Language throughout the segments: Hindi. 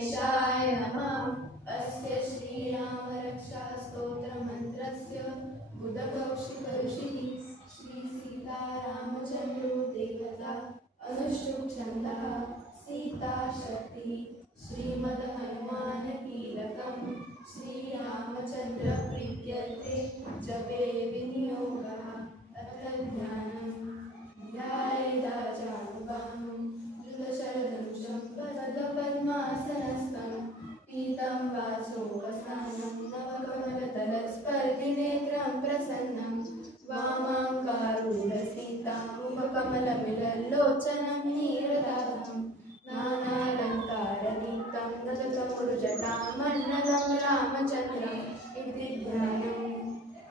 गणेशाय नमः। अस्य श्रीरामरक्षास्तोत्रमन्त्रस्य बुधकौशिकऋषिः श्रीसीतारामचन्द्रो देवता अनुष्टुप् छन्दः सीताशक्तिः श्रीमद्हनुमानकीलकं श्रीरामचन्द्रप्रीत्यर्थे जपे विनियोगः। अथ ध्यानम् ध्यायेदाजानुबाहुं युगशरदंशं पद्मासनस्थं पीतं वासो वसानं नवकमलतलस्पर्धिनेत्रं प्रसन्नं वामाङ्कारूढसीतामुपकमलमिलल्लोचनं नीरदातं नानालङ्कारदीप्तं दशचतुर्जटामण्डलं रामचन्द्रम् इति ध्यानम्।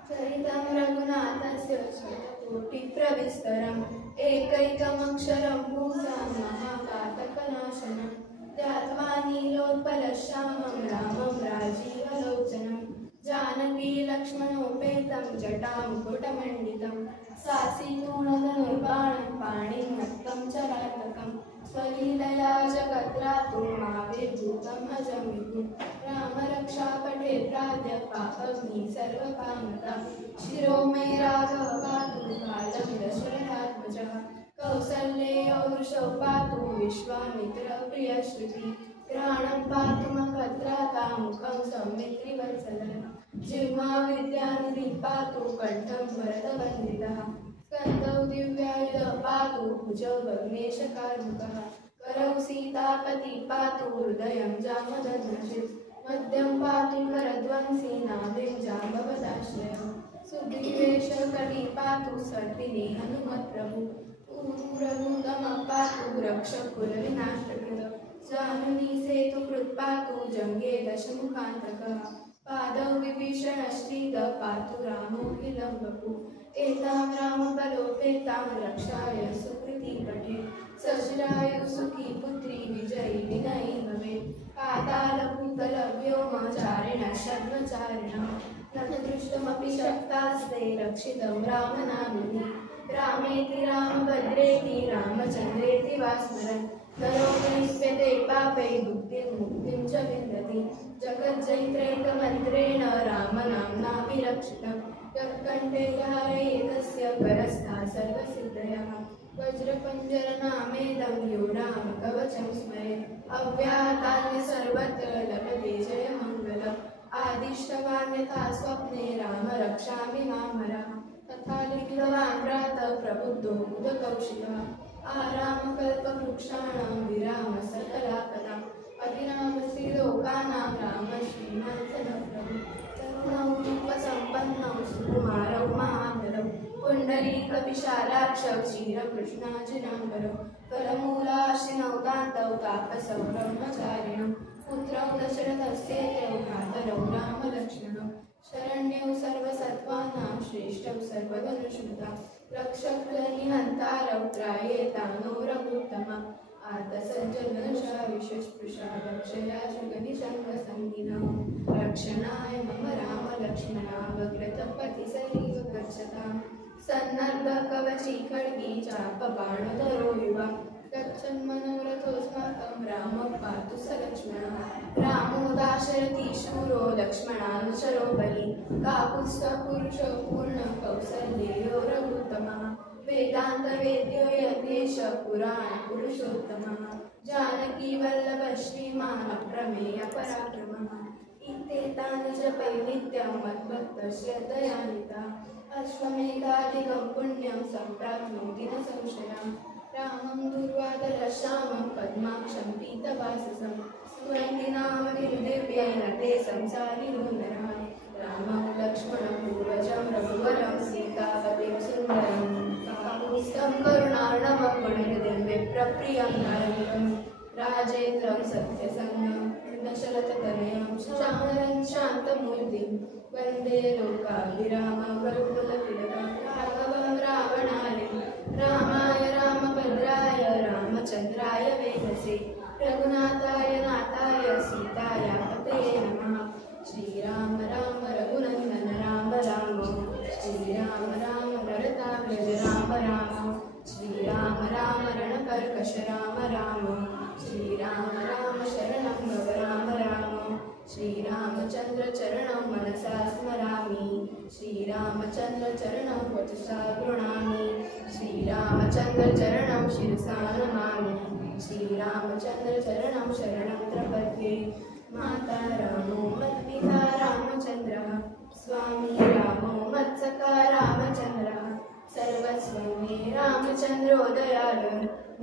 चरितं रघुनाथस्य शतकोटिप्रविस्तरम् एकैकमक्षरं भूतां महापातकनाशनं ध्यात्वा नीलोत्पलश्यामं रामं राजीवलोचनं जानकी लक्ष्मणोपेतं जटामुकुटमण्डितं सासीतूणधनुर्बाणं पाणिनत्तं चरातकं स्वलीलया जगद्रातुं माविर्भूतम् अजं विभुं रामरक्षापटे प्राप्य सर्वकामता शिरो मे राघव पातु कालं दशरथात्मजः कौसल्येयो वृषौ पातु विश्वामित्रप्रियश्रुतिः घ्राणं पातु मखद्राता मुखं सौमित्रिवत्सलः जिह्वा विद्यानिधिः पातु कण्ठं वरदवन्दितः स्कन्दौ दिव्यायुधः पातु भुजौ भग्नेशकार्मुकः करौ सीतापतिः पातु हृदयं जामदग्नचित् मध्यं पातु करध्वंसी नाभिं जाम्बवदाश्रयः सुग्रीवेशकटिः पातु सर्पिणी हनुमत्प्रभु ऊरुरभूतमः पातु रक्षकुलविनाशकृतः जाह्नवी सेतुकृत् पातु जङ्गे दशमुखान्तकः पादौ विभीषणश्रीतः पातु रामोऽखिलं वपुः एतां रामबलोपेतां रक्षाय सुकृती पठेत् सचिरायु सुखी पुत्री विजयी विनयी भवेत् पातालभूतलव्योमचारिणः शर्मचारिणः न दृष्टमपि शक्तास्ते रक्षितं रामनाम्नि रामेति रामभद्रेति रामचन्द्रेति वा स्मरन् नरो निष्प्यते पापै बुद्धिं मुक्तिं च विन्दति जगज्जैत्रैकमन्त्रेण रामनाम्नाभिरक्षितं यत्कण्ठे धारयेतस्य परस्था सर्वसिद्धयः वज्रपञ्जरनामेदं यो रामकवचं स्मरेत् अव्याहतान्य सर्वत्र लभते जयमङ्गलम् आदिष्टवान् यथा स्वप्ने राम रक्षामि मामरः तथा लिखितवान् प्रातः प्रबुद्धो बुधकौशिकः आरामकल्पवृक्षाणां विराम सकलापदाम् अभिराम श्रीलोकानां राम श्रीमान् सदप्रभु तरुणौ रूपसम्पन्नौ सुकुमारौ महाबलौ पुण्डरीकविशालाक्षौ क्षीरकृष्णाजिनाम्बरौ फलमूलाशिनौ दान्तौ तापसौ ब्रह्मचारिणौ पुत्रौ दशरथस्येतौ भ्रातरौ रामलक्ष्मणौ शरण्यौ सर्वसत्त्वानां श्रेष्ठौ सर्वधनुष्मता रक्षकुलनिहन्तारौ त्रायेतानो रघुत्तमः आर्तसज्जनशा विशस्पृशा रक्षया शुगनिशङ्गसङ्गिनौ रक्षणाय मम रामलक्ष्मणावग्रतपतिसरीव गच्छताम् सन्नर्गकवची खड्गी चापबाणधरो युवा गच्छन्मनोरथोऽस्माकं रामः पातु स लक्ष्मणः रामो दाशरथी शूरो लक्ष्मणानुचरो बली काकुत्स्थपुरुषो पूर्णः कौसल्येयो रघुत्तमः वेदान्तवेद्यो यज्ञेश पुराणपुरुषोत्तमः जानकी वल्लभ श्रीमान् अप्रमेय पराक्रमः इत्येतानि जपै नित्यं मद्भक्तस्य दयानिता अश्वमेधादिकं पुण्यं सम्प्राप्नोति न संशयः रामं दुर्वादरश्यामं पद्माक्षं पीतवाससं स्वैन्दिनामनिर्दिव्येन ते संसारिणो नरः रामं लक्ष्मणं पूर्वजं रघुवरं सीतापतिं सुन्दरं काकुत्स्थं करुणार्णवं गुणहृदिं विप्रप्रियं नारङ्गं राजेन्द्रं सत्यसङ्गं दशरथतनयं चामरं शान्तमूर्तिं वन्दे लोकाभिरामं रघुकुलतिलकं राघवं रावणारिं रामाय रामभद्राय रामचन्द्राय वेधसे रघुनाथाय नाथाय सीताया पतये नमः। श्रीराम राम रघुनन्दन राम राम श्रीराम राम भरताग्रज राम राम श्रीराम राम रणकर्कश राम राम श्रीराम राम शरणं भव राम। मनसा स्मरामि श्रीरामचन्द्रचरणं वचसा गृह्णामि श्रीरामचन्द्रचरणं शिरसा नमामि श्रीरामचन्द्रचरणं शरणं प्रपद्ये माता रामो मत्पिता रामचन्द्रः स्वामी रामो मत्सखा रामचन्द्रः सर्वस्वं मे रामचन्द्रो दयालु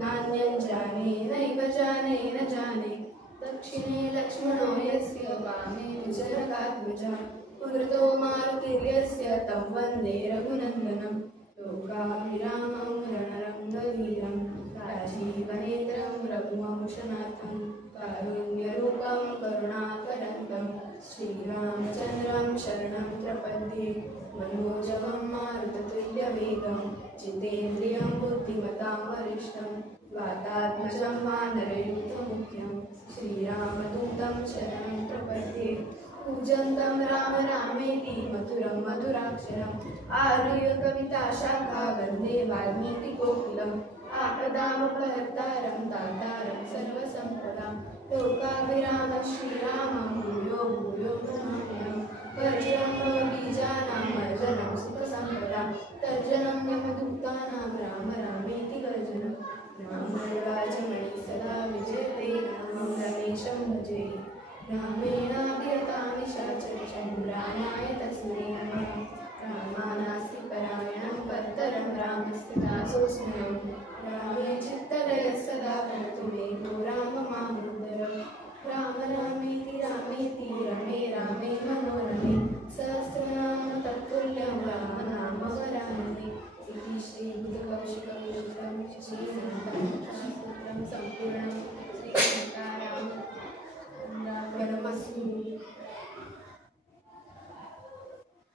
नान्यं जाने नैव जाने न जाने दक्षिणे लक्ष्मणो यस्य वामे जनकात्मजा पुरतो मारुतिर्यस्य तं वन्दे रघुनन्दनं लोकाभिरामं रणरङ्गवीरं राजीवनेत्रं रघुवंशनाथं कारुण्यरूपं करुणाकरन्तं श्रीरामचन्द्रं शरणं प्रपद्ये मनोजवं मारुततुल्यवेगं जितेन्द्रियं बुद्धिमतां वरिष्ठं वातात्मजं वानरयुक्तमुख्यं श्रीरामदूतं शरणं प्रपद्ये पूजन्तं राम रामेति मधुरं मधुराक्षरम् आरुह्य कविताशाखा वन्दे वाल्मीकिकोकिलम् आपदामपहर्तारं दातारं सर्वसम्पदां लोकाभिरामं श्रीरामं भूयो भूयो नमाम्यहं वर्जनं बीजानां वर्जनं सुखसम्पदां तर्जनं यमदूतानां राम रामेति गर्जनं रामराजमणि सदा विजयते रामं रमेशं भजे रामेणाभिरतामिषाचरं रामाय तस्मै नमः रामानास्ति परायणं कर्तरं रामस्य दासोऽस्म्यहं रामे चित्तलयः सदा भवतु मे को राम मां